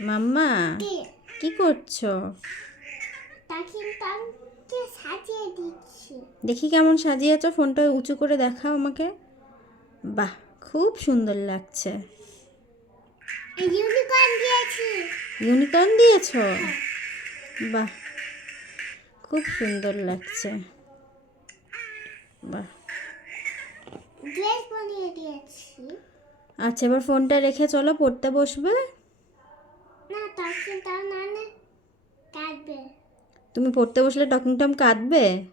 মাম্মা কি? করছ? দেখি কেমন সাজিয়েছ ফোনটা উঁচু করে দেখাও আমাকে। বাহ খুব সুন্দর লাগছে। ইউনিকর্ন দিয়েছি। বাহ খুব সুন্দর লাগছে। বাহ। আচ্ছা এবার ফোনটা রেখে চলো পড়তে বসবে না তাকে তার নানে কাটবে তুমি পড়তে বসলে টকিং টম কাঁদবে?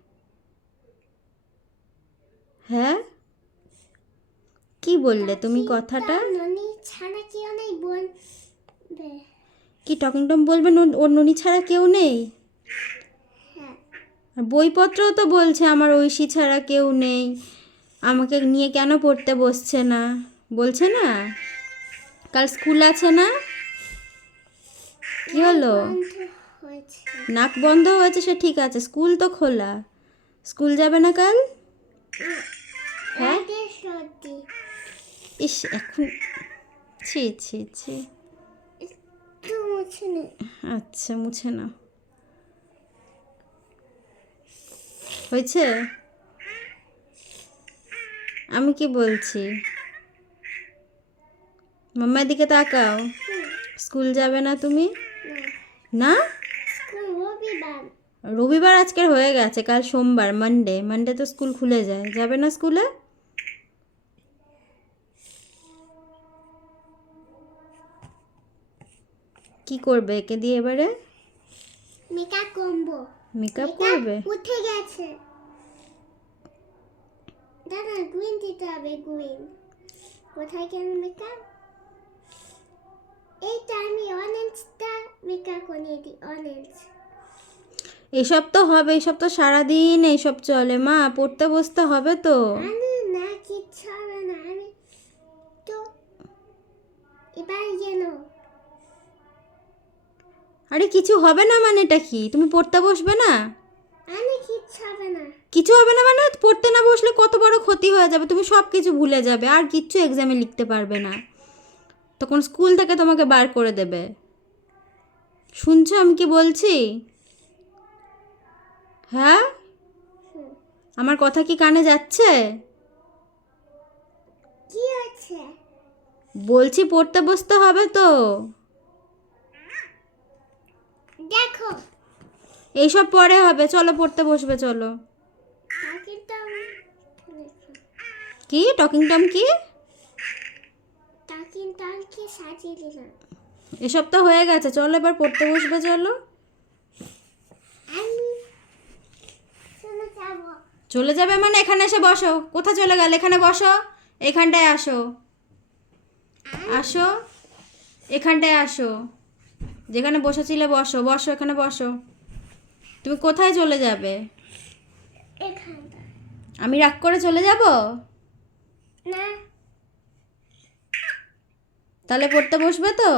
হ্যাঁ? কি বললে তুমি কথাটা? তার ননি ছাড়া কেউ নেই বলবে। কি টকিং টম বলবে ওর ননি ছাড়া কেউ নেই? হ্যাঁ। বইপত্রও তো বলছে আমার ঐশী ছাড়া কেউ নেই। আমাকে নিয়ে কেন পড়তে বসছে না? বলছে না? কাল স্কুল আছে না? কি হলো? নাক বন্ধ হয়েছে। সে ঠিক আছে। স্কুল তো খোলা। স্কুল যাবে না কাল? হ্যাঁ? ইস এখন ছি ছি ছি। মুছে নে। আচ্ছা মুছে নাও। হয়েছে? আমি কি বলছি? মাম্মার দিকে তাকাও। স্কুল যাবে না তুমি? না? রবিবার। রবিবার আজকের হয়ে গেছে কাল সোমবার মানডে মানডে তো স্কুল খুলে যায়। যাবে না স্কুলে? কি করবে একে দিয়ে এবারে? মেকআপ কমবো। মেকআপ করবে? উঠে গেছে। দাদা গ্রিন দিতে হবে গ্রিন কোথায় কেন মেকআপ অরেঞ্জটা মেকআপ করিয়ে দিই অরেঞ্জ এসব তো হবে এসব তো সারাদিন এইসব চলে মা পড়তে বসতে হবে তো। আমি না কিচ্ছু হবে না আমি তো এবার যেন আরে কিছু হবে না মানে এটা কি? তুমি পড়তে বসবে না? আমি কিচ্ছু হবে না। কিছু হবে না মানে পড়তে না বসলে কত বড় ক্ষতি হয়ে যাবে তুমি সব কিছু ভুলে যাবে আর কিচ্ছু এক্সামে লিখতে পারবে না। তখন স্কুল থেকে তোমাকে বার করে দেবে। শুনছো আমি কি বলছি? হ্যাঁ? আমার কথা কি কানে যাচ্ছে? কি হচ্ছে? বলছি পড়তে বসতে হবে তো। দেখো। এইসব পরে হবে চলো পড়তে বসবে চলো। কি? টকিং টম কি? সাজিয়ে দিলাম এসব তো হয়ে গেছে চলো এবার পড়তে বসবে চলো। চলে যাবে। মানে এখানে এসে বসো। কোথায় চলে গেল? এখানে বসো এখানটায় আসো। আসো এখানটায় আসো। যেখানে বসেছিলে বসো বসো এখানে বসো। তুমি কোথায় চলে যাবে? আমি রাগ করে চলে যাব? না। তাহলে পড়তে বসবে তো?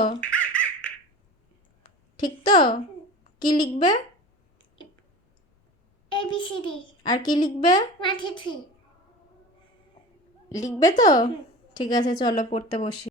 ঠিক তো? কি লিখবে? এ বি সি ডি আর কি লিখবে? লিখবে তো? ঠিক আছে চলো পড়তে বসি।